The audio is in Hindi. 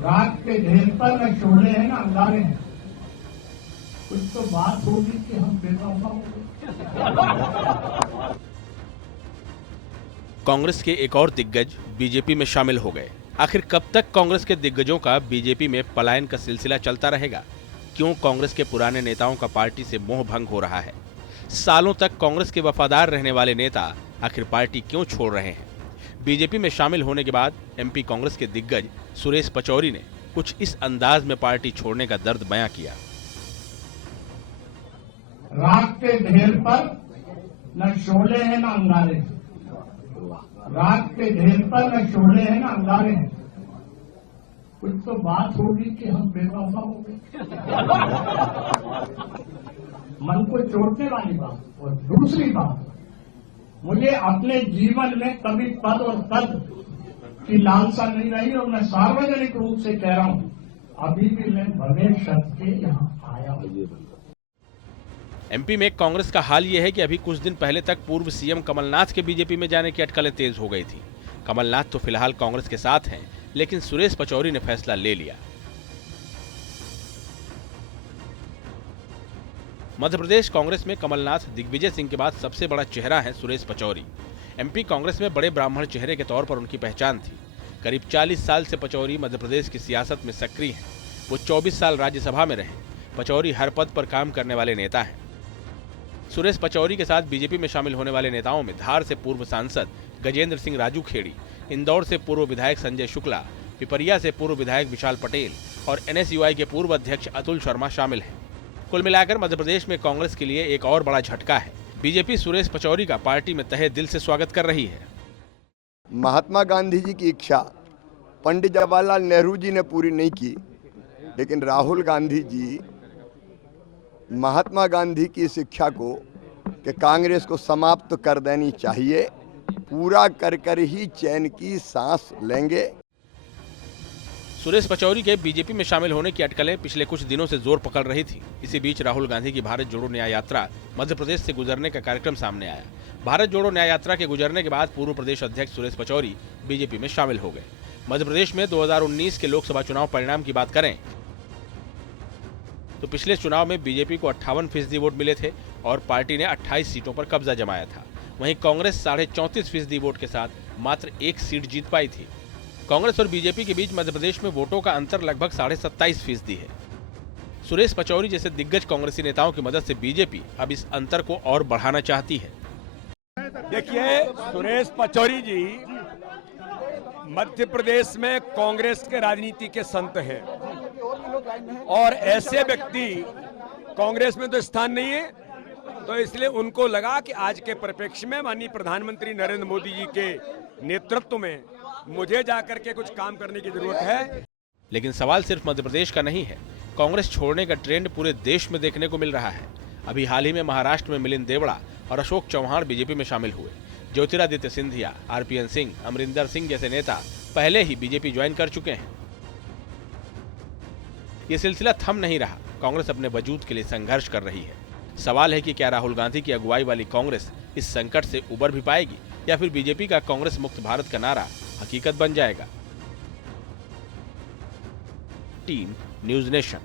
रात के ढेर पर न शोले हैं न अंगारे हैं। कुछ तो बात होगी कि हम बेवफा हो गए। कांग्रेस के एक और दिग्गज बीजेपी में शामिल हो गए। आखिर कब तक कांग्रेस के दिग्गजों का बीजेपी में पलायन का सिलसिला चलता रहेगा? क्यों कांग्रेस के पुराने नेताओं का पार्टी से मोह भंग हो रहा है? सालों तक कांग्रेस के वफादार रहने वाले नेता आखिर पार्टी क्यों छोड़ रहे हैं? बीजेपी में शामिल होने के बाद एमपी कांग्रेस के दिग्गज सुरेश पचौरी ने कुछ इस अंदाज में पार्टी छोड़ने का दर्द बयां किया। रात के ढेर पर न शोले हैं न अंगारे हैं। रात के ढेर पर न शोले हैं न अंगारे हैं। कुछ तो बात होगी कि हम बेवफा हो गए। मन को चोटने वाली बात। और दूसरी बात, मुझे अपने जीवन में कभी पद और पद की लालसा नहीं रही और मैं सार्वजनिक रूप से कह रहा हूं, अभी भी मैं भव्य शब्द के यहां आया हूं। एमपी में कांग्रेस का हाल यह है कि अभी कुछ दिन पहले तक पूर्व सीएम कमलनाथ के बीजेपी में जाने की अटकलें तेज हो गई थी। कमलनाथ तो फिलहाल कांग्रेस के साथ हैं, लेकिन सुरेश पचौरी ने फैसला ले लिया। मध्य प्रदेश कांग्रेस में कमलनाथ दिग्विजय सिंह के बाद सबसे बड़ा चेहरा है सुरेश पचौरी। एमपी कांग्रेस में बड़े ब्राह्मण चेहरे के तौर पर उनकी पहचान थी। करीब 40 साल से पचौरी मध्य प्रदेश की सियासत में सक्रिय हैं। वो 24 साल राज्यसभा में रहे। पचौरी हर पद पर काम करने वाले नेता हैं। सुरेश पचौरी के साथ बीजेपी में शामिल होने वाले नेताओं में धार से पूर्व सांसद गजेंद्र सिंह राजू खेड़ी, इंदौर से पूर्व विधायक संजय शुक्ला, पिपरिया से पूर्व विधायक विशाल पटेल और एनएसयूआई के पूर्व अध्यक्ष अतुल शर्मा शामिल हैं। कुल मिलाकर मध्य प्रदेश में कांग्रेस के लिए एक और बड़ा झटका है। बीजेपी सुरेश पचौरी का पार्टी में तहे दिल से स्वागत कर रही है। महात्मा गांधी जी की इच्छा पंडित जवाहरलाल नेहरू जी ने पूरी नहीं की, लेकिन राहुल गांधी जी महात्मा गांधी की शिक्षा को कि कांग्रेस को समाप्त कर देनी चाहिए, पूरा कर ही चैन की सांस लेंगे। सुरेश पचौरी के बीजेपी में शामिल होने की अटकलें पिछले कुछ दिनों से जोर पकड़ रही थी। इसी बीच राहुल गांधी की भारत जोड़ो न्याय यात्रा मध्य प्रदेश से गुजरने का कार्यक्रम सामने आया। भारत जोड़ो न्याय यात्रा के गुजरने के बाद पूर्व प्रदेश अध्यक्ष सुरेश पचौरी बीजेपी में शामिल हो गए। मध्य प्रदेश में 2019 के लोकसभा चुनाव परिणाम की बात करें तो पिछले चुनाव में बीजेपी को 58% वोट मिले थे और पार्टी ने 28 सीटों पर कब्जा जमाया था। वहीं कांग्रेस 34.5% वोट के साथ मात्र 1 सीट जीत पाई थी। कांग्रेस और बीजेपी के बीच मध्य प्रदेश में वोटों का अंतर लगभग 27.5% है। सुरेश पचौरी जैसे दिग्गज कांग्रेसी नेताओं की मदद से बीजेपी अब इस अंतर को और बढ़ाना चाहती है। देखिए, सुरेश पचौरी जी मध्य प्रदेश में कांग्रेस के राजनीति के संत हैं और ऐसे व्यक्ति कांग्रेस में तो स्थान नहीं है, तो इसलिए उनको लगा कि आज के परिप्रेक्ष्य में माननीय प्रधानमंत्री नरेंद्र मोदी जी के नेतृत्व में मुझे जाकर के कुछ काम करने की जरूरत है। लेकिन सवाल सिर्फ मध्य प्रदेश का नहीं है। कांग्रेस छोड़ने का ट्रेंड पूरे देश में देखने को मिल रहा है। अभी हाल ही में महाराष्ट्र में मिलिंद देवड़ा और अशोक चौहान बीजेपी में शामिल हुए। ज्योतिरादित्य सिंधिया, आरपीएन सिंह, अमरिंदर सिंह जैसे नेता पहले ही बीजेपी ज्वाइन कर चुके हैं। ये सिलसिला थम नहीं रहा। कांग्रेस अपने वजूद के लिए संघर्ष कर रही है। सवाल है कि क्या राहुल गांधी की अगुवाई वाली कांग्रेस इस संकट से उबर भी पाएगी या फिर बीजेपी का कांग्रेस मुक्त भारत का नारा हकीकत बन जाएगा। Team news nation.